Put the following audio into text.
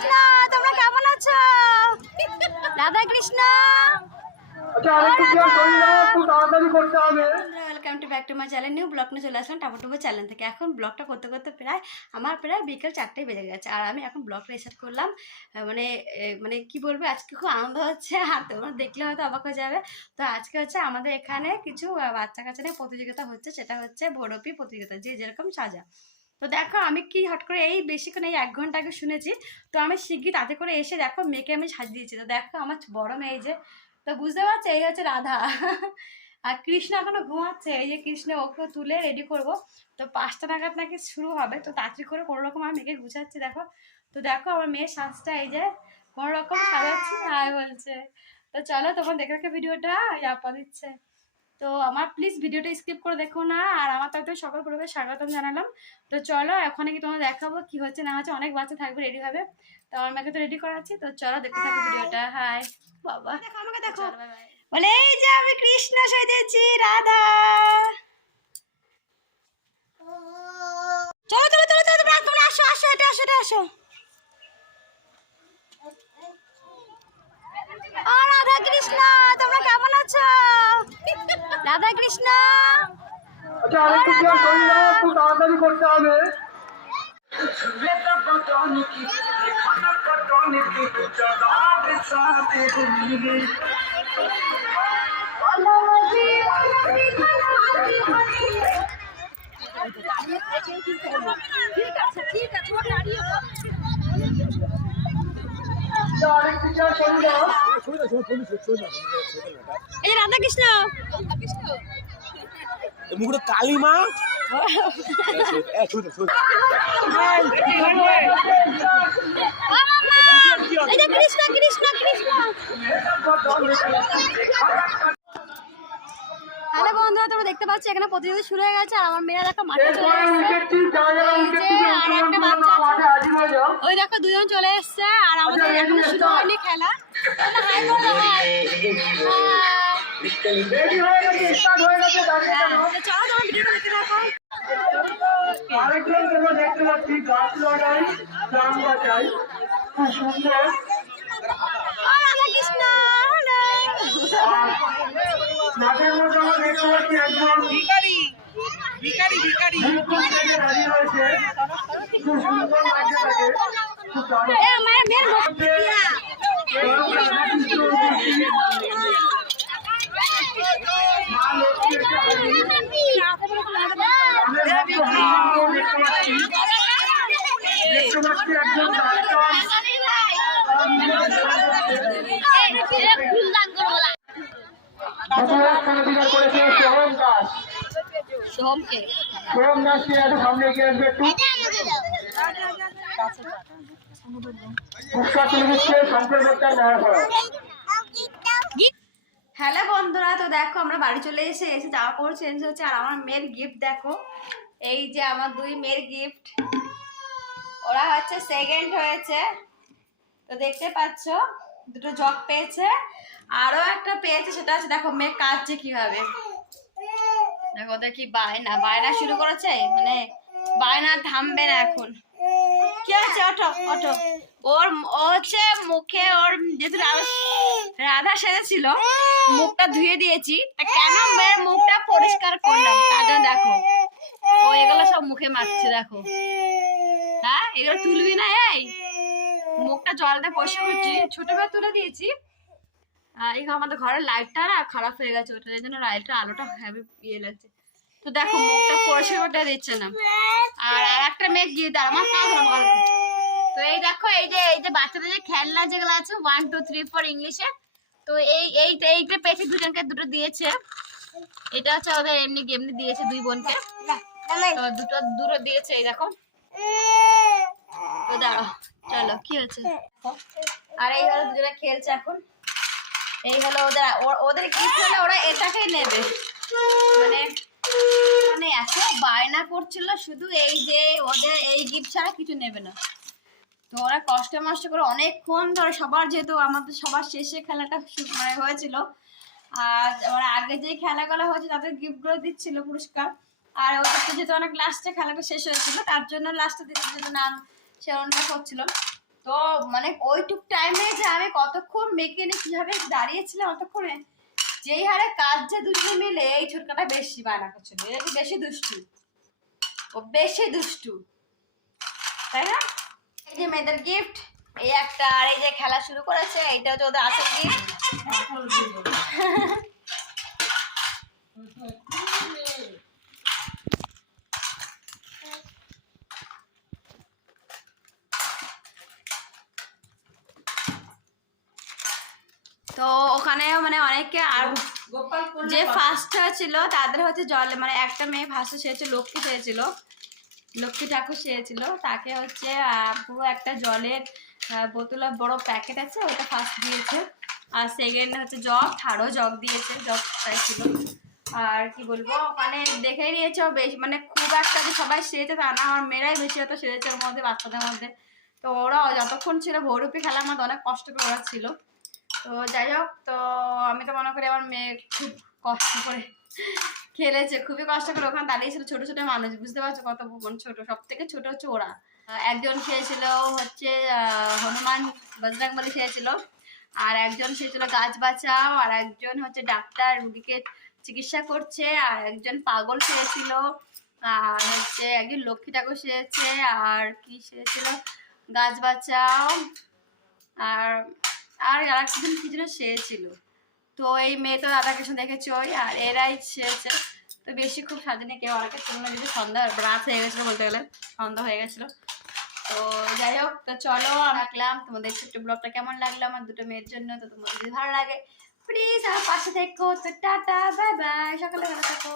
কৃষ্ণ তোমরা কেমন আছো? রাধা কৃষ্ণ। আচ্ছা আরেকটু কি আর করি না একটু তাড়াতাড়ি করতে হবে। Welcome to back to my channel new blog নিয়ে চলে আসলাম টাপা চ্যানেল থেকে। এখন ব্লগটা করতে করতে প্রায় আমার প্রায় বিকেল বেজে গেছে। আর আমি এখন ব্লগটা স্টার্ট করলাম। মানে মানে কি বলব আজকে খুব আনন্দ হচ্ছে। আর তোমরা দেখলে হয়তো অবাক হয়ে যাবে। তো আজকে হচ্ছে আমাদের এখানে কিছু বাচ্চা কাচ্চাদের প্রতিযোগিতা হচ্ছে। সেটা হচ্ছে ভৈরবী প্রতিযোগিতা যে যেরকম সাজা। তো দেখো আমি কি হট করে এই বেশিক্ষণ এই এক ঘণ্টা আগে শুনেছি, তো আমি শিগগির তাতে করে এসে দেখো মেয়েকে আমি সাজিয়ে দিয়েছি। তো দেখো আমার বড় মেয়ে যে, তো বুঝতে পারছ? এই হচ্ছে রাধা। আর কৃষ্ণ এখনও ঘুমাচ্ছে। এই যে কৃষ্ণ, ওকে তুলে রেডি করব। তো পাঁচটা নাগাদ নাকি শুরু হবে। তো তাড়াতাড়ি করে কোনো রকম আমি মেয়েকে গুছাচ্ছি, দেখো। তো দেখো আমার মেয়ের সাজটা এই যে কোনো রকম সাজাচ্ছি হাই বলছে, তো চলো তোমার দেখে রাখে ভিডিওটা আপা দিচ্ছে। তো আমার প্লিজ ভিডিওটা স্কিপ করে দেখো না আর আমার তাতে সকল পরিবার স্বাগতম জানালাম। তো চলো এখন কি তোমার দেখাবো কি হচ্ছে না হচ্ছে অনেক বাচ্চা থাকবে রেডি হবে। তো আমার মেয়েকে তো রেডি করাচ্ছি তো চলো দেখতে থাকো ভিডিওটা হাই বাবা। দেখো আমাকে দেখো। বলে এই যে আমি কৃষ্ণ সেজেছি রাধা! চলো চলো চলো চলো তোমরা তোমরা আসো আসো এটা আসো এটা আসো ও রাধা কৃষ্ণ তোমরা কেমন আছো রাধা কৃষ্ণ আচ্ছা আরেকটু কি আর করি না একটু তাড়াতাড়ি করতে হবে। আচ্ছা, আরেকটু কি আর করি না। এই যে রাধা কৃষ্ণ মুখটা কালিমা কৃষ্ণ কৃষ্ণ কৃষ্ণ। হ্যালো বন্ধুরা তোমরা দেখতে পাচ্ছ এখানে প্রতিযোগিতা শুরু হয়ে গেছে আর আমার মেয়েরা দেখো মাঠে চলে এসেছে। আর একটা বাচ্চা ওই দেখো দুজন চলে এসছে আর আমাদের এখনও শুরু হয়নি খেলা। আরেকজন তোমরা দেখতে পাচ্ছি গাছ লাগাই প্রাণ বাঁচাই খুব সুন্দর মাঠের দেখতে পাচ্ছি একজন দাঁড়িয়ে রয়েছে খুব সুন্দর লাগছে তাকে এ আমার মেয়ের মুখ এবং রাধাকৃষ্ণ উপস্থিত। মা লক্ষ্মীর কালী। আমাদের ভক্ত হনুমানকেও দেখতে পাচ্ছি দেখতে পাচ্ছি একজন ডাক্তার প্রথমে খেলাধুলা করেছে সোহম দাস দাসকে একটু সামনে এগিয়ে আসবে একটু। হ্যালো বন্ধুরা তো দেখো আমরা বাড়ি চলে এসে এসে জামা কাপড় চেঞ্জ হচ্ছে আর আমার মেয়ের গিফট দেখো। এই যে আমার দুই মেয়ের গিফট ওরা হচ্ছে সেকেন্ড হয়েছে। তো দেখতে পাচ্ছ দুটো জগ পেয়েছে। আরও একটা পেয়েছে সেটা হচ্ছে দেখো মেয়ে কাঁদছে কীভাবে। দেখো বায়না? বায়না শুরু করেছে? মানে বায়না থামবে না এখন। কি আছে অটো অটো ওর ও হচ্ছে মুখে ওর যেহেতু রাধা- সেজেছিল, মুখটা ধুয়ে দিয়েছি। তা কেন মেয়ের মুখটা পরিষ্কার করলাম? তার দেখো। ও এগুলো সব মুখে মাখছে, দেখো। হ্যাঁ? এগুলো তুলবি না, এই? মুখটা জল দিয়ে পরিষ্কার করছি। ছোটবেলা তুলে দিয়েছি। এই আমাদের ঘরের লাইটটা না খারাপ হয়ে গেছে ওটা এই জন্য লাইটটা আলোটা হেভি ইয়ে লাগছে। তো দেখো, মুখটা করতে দিচ্ছে না। আর আর একটা মেয়ে গিয়ে দাঁড়া আমার কাজ আমার তো এই দেখো, এই যে এই যে বাচ্চাদের যে খেলনা যেগুলো আছে ওয়ান টু থ্রি ফোর ইংলিশে তো এই এই, এইটা পেয়েছে দুজনকে দুটো দিয়েছে। এটা হচ্ছে ওদের এমনি এমনি দিয়েছে দুই বোনকে। দুটো দুটো দিয়েছে, এই দেখো। তো দাঁড়াও, চলো, কি হচ্ছে? আর এই হলো দুজনে খেলছে এখন। এই হলো ওদের ওদের গিফট হলে ওরা এটাকেই নেবে। মানে মানে এত বায়না করছিল, শুধু এই যে ওদের এই গিফট ছাড়া কিছু নেবে না। তো ওরা কষ্ট মষ্ট করে অনেকক্ষণ ধরে সবার যেহেতু আমাদের সবার শেষে খেলাটা মানে হয়েছিল, আর আমার আগে যে খেলাগুলো হয়েছে তাদের গিফটগুলো দিচ্ছিল পুরস্কার। আর ওদের যেহেতু অনেক লাস্টে খেলাটা শেষ হয়েছিল, তার জন্য লাস্টে দিচ্ছিল যেহেতু নাম সে অনুভব করছিল তো মানে ওইটুক টাইমে যে আমি কতক্ষণ মেয়েকে নিয়ে কীভাবে দাঁড়িয়েছিলাম অতক্ষণে যেই হারে কাজ যে দুজনে মিলে এই ছোটকাটা বেশি বায়না করছিল এটা বেশি দুষ্টু? ও বেশি দুষ্টু। তাই না? এই যে মেয়েদের গিফট এই একটা আর এই যে খেলা শুরু করেছে এটা হচ্ছে ওদের আসল গিফট তো ওখানে মানে অনেকে আর যে ফার্স্ট হয়েছিল তাদের হচ্ছে জল মানে একটা মেয়ে ফার্স্ট সেয়েছে লক্ষ্মী সেয়েছিল লক্ষ্মী ঠাকুর সেয়েছিল তাকে হচ্ছে পুরো একটা জলের আহ, বোতলের বড় প্যাকেট আছে ওটা ফার্স্ট দিয়েছে। আর সেকেন্ড হচ্ছে জগ থার্ডও জগ দিয়েছে জগ চাইছিল আর কি বলব মানে দেখে নিয়েছে বেশ মানে খুব একটা যে সবাই সেরেছে তা না আমার মেয়েরাই বেশি হতো সেরেছে ওর মধ্যে বাচ্চাদের মধ্যে। তো ওরা যতক্ষণ ছিল ভৌরূপী খেলার মধ্যে অনেক কষ্ট করে ওরা ছিল। তো যাই হোক, তো আমি তো মনে করি আমার মেয়ে খুব কষ্ট করে খেলেছে, খুবই কষ্ট করে। ওখানে দাঁড়িয়েছিল ছোট ছোট মানুষ, বুঝতে পারছ কত ছোট সব থেকে ছোট হচ্ছে ওরা। একজন খেয়েছিল হচ্ছে হনুমান বজরংবলী খেয়েছিল, আর একজন খেয়েছিল গাছ বাঁচাও, আর একজন হচ্ছে ডাক্তার রুগীকে চিকিৎসা করছে, আর একজন পাগল খেয়েছিল, আর হচ্ছে একজন লক্ষ্মী ঠাকুর সেরেছে আর কি সেরেছিল গাছ বাঁচাও, আর আর আর একজন কি যেন সেরেছিল। তো এই মেয়ে তো রাধাকৃষ্ণ দেখেছি ওই, আর এরাই সেরেছে। তো বেশি খুব সাজেনি কেউ, অনেকে ছিল না যদি সন্ধ্যা রাত হয়ে গেছিল বলতে গেলে, সন্ধ্যা হয়ে গেছিল। তো যাই হোক, তো চলো রাখলাম। তোমাদের ছোট্ট ব্লগটা কেমন লাগল আমার দুটো মেয়ের জন্য? তো তোমাদের যদি ভালো লাগে প্লিজ আমার পাশে থেকো। তো টাটা বাই বাই সকালে ভালো থেকো।